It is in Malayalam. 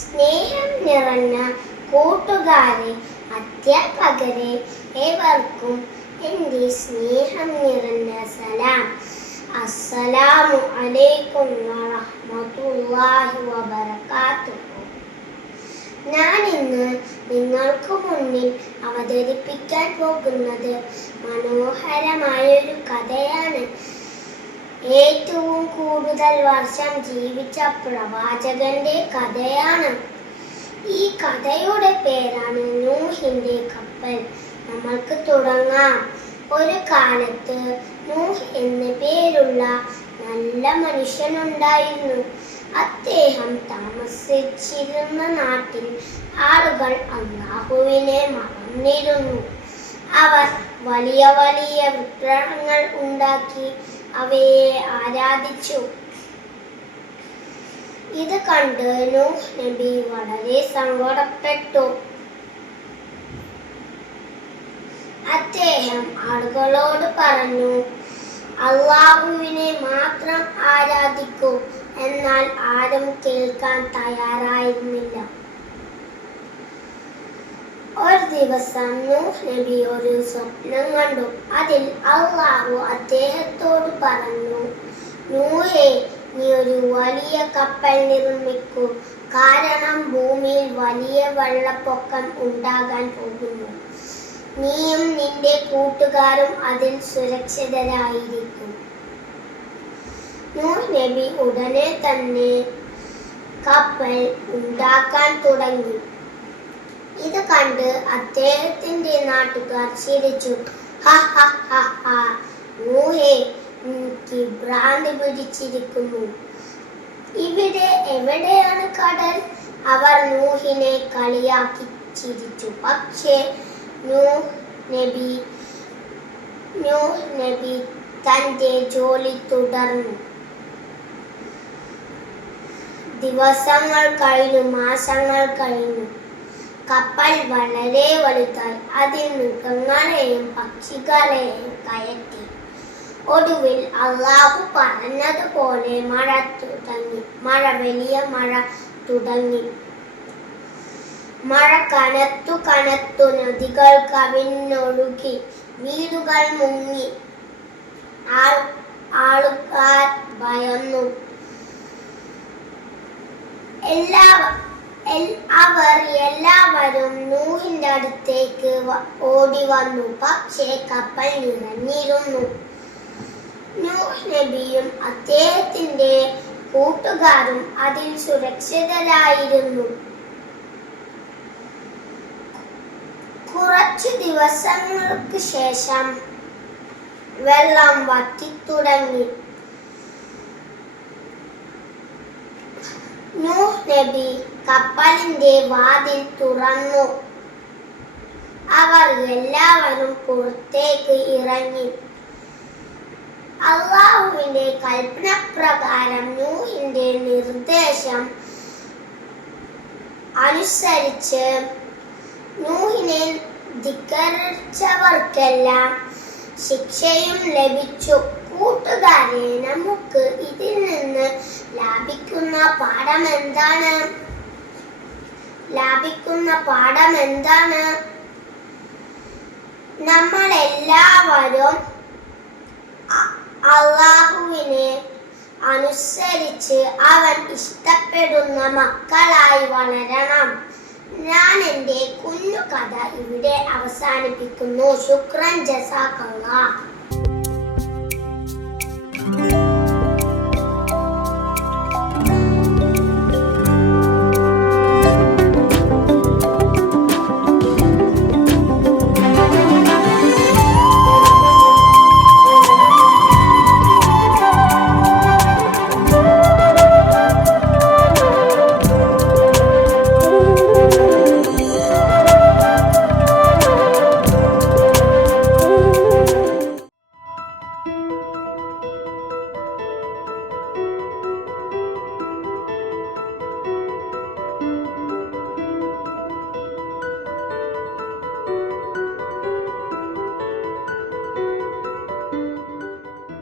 സ്നേഹം നിറഞ്ഞ കൂട്ടുകാരെ അധ്യാപകരെ ഏവർക്കും എന്റെ സ്നേഹം നിറഞ്ഞ സലാം. അസ്സലാമു അലൈക്കും വറഹ്മത്തുള്ളാഹി വബറകാതുഹു. ഞാൻ ഇന്ന് നിങ്ങൾക്ക് മുന്നിൽ അവതരിപ്പിക്കാൻ പോകുന്നത് മനോഹരമായൊരു കഥയാണ്. ഏറ്റവും കൂടുതൽ വർഷം ജീവിച്ച പ്രവാചകന്റെ കഥയാണ്. ഈ കഥയുടെ പേരാണ് നൂഹിന്റെ കപ്പൽ. നമ്മൾക്ക് തുടങ്ങാം. ഒരു കാലത്ത് നൂഹ് എന്ന പേരുള്ള നല്ല മനുഷ്യനുണ്ടായിരുന്നു. അദ്ദേഹം താമസിച്ചിരുന്ന നാട്ടിൽ ആളുകൾ അള്ളാഹുവിനെ മറന്നിരുന്നു. അവർ വലിയ വലിയ വിഗ്രഹങ്ങൾ ഉണ്ടാക്കി അവയെ ആരാധിച്ചു. ഇത് കണ്ട് നൂഹ് നബി വളരെ സങ്കടപ്പെട്ടു. അദ്ദേഹം ആളുകളോട് പറഞ്ഞു അള്ളാഹുവിനെ മാത്രം ആരാധിക്കൂ. എന്നാൽ ആരും കേൾക്കാൻ തയ്യാറായിരുന്നില്ല. ഒരു ദിവസം നൂഹ് നബി ഒരു സ്വപ്നം കണ്ടു. അതിൽ അള്ളാഹു അദ്ദേഹത്തോട് പറഞ്ഞു നൂഹേ നീ ഒരു വലിയ കപ്പൽ നിർമ്മിക്കൂ. കാരണം ഭൂമിയിൽ വലിയ വെള്ളപ്പൊക്കം ഉണ്ടാകാൻ പോകുന്നു. നീയും നിന്റെ കൂട്ടുകാരും അതിൽ സുരക്ഷിതരായിരിക്കും. നൂഹ് നബി ഉടനെ തന്നെ കപ്പൽ ഉണ്ടാക്കാൻ തുടങ്ങി. ഇത് കണ്ട് അദ്ദേഹത്തിന്റെ നാട്ടുകാർ ചിരിച്ചു. "ഹ, ഹ, ഹ, ഹ. എനിക്ക് ഭ്രാന്തി പിടിച്ചിരിക്കുന്നു ഇവിടെ എവിടെയാണ് കടൽ? അവർ നൂഹിനെ കളിയാക്കി ചിരിച്ചു. പക്ഷേ നബി നബി തന്റെ ജോലി തുടർന്നു. ദിവസങ്ങൾ കഴിഞ്ഞു മാസങ്ങൾ കഴിഞ്ഞു. കപ്പൽ വളരെ വലുതായി. അതിൽ മൃഗങ്ങളെയും പക്ഷികളെയും കയറ്റി. ഒടുവിൽ അള്ളാഹു പറഞ്ഞതുപോലെ മഴ തുടങ്ങി. മഴ വലിയ മഴ തുടങ്ങി. മഴ കനത്തു കനത്തു നദികൾ കവിഞ്ഞൊഴുകി. വീടുകൾ മുങ്ങി. ആൾ ആളുകാർ ഭയന്നു. എല്ലാ അവർ അവർ എല്ലാവരും നൂഹിന്റെ അടുത്തേക്ക് ഓടി വന്നു. പക്ഷേ കപ്പൽ നിറഞ്ഞിരുന്നു. നൂഹ് നബിയും അദ്ദേഹത്തിന്റെ കൂട്ടുകാരും അതിൽ സുരക്ഷിതരായിരുന്നു. കുറച്ചു ദിവസങ്ങൾക്ക് ശേഷം വെള്ളം വറ്റിത്തുടങ്ങി. നൂഹ് നബി കപ്പലിന്റെ വാതിൽ തുറന്നു. അവർ എല്ലാവരും പുറത്തേക്ക് ഇറങ്ങി. അള്ളാഹുവിന്റെ കൽപ്പന പ്രകാരം നൂഹിന്റെ നിർദ്ദേശം അനുസരിച്ച് നൂഹിനെ ധിക്കരിച്ചവർക്കെല്ലാം ശിക്ഷയും ലഭിച്ചു. കൂട്ടുകാരെ നമുക്ക് ഇതിൽ നിന്ന് ലാഭിക്കുന്ന പാഠം എന്താണ്? ലാഭിക്കുന്ന പാഠം എന്താണ്? നമ്മൾ എല്ലാവരും അള്ളാഹുവിനെ അനുസരിച്ച് അവൻ ഇഷ്ടപ്പെടുന്ന മക്കളായി വളരണം. ഞാൻ എന്റെ കുഞ്ഞു കഥ ഇവിടെ അവസാനിപ്പിക്കുന്നു. ശുക്രൻ ജസാക്കല്ലാ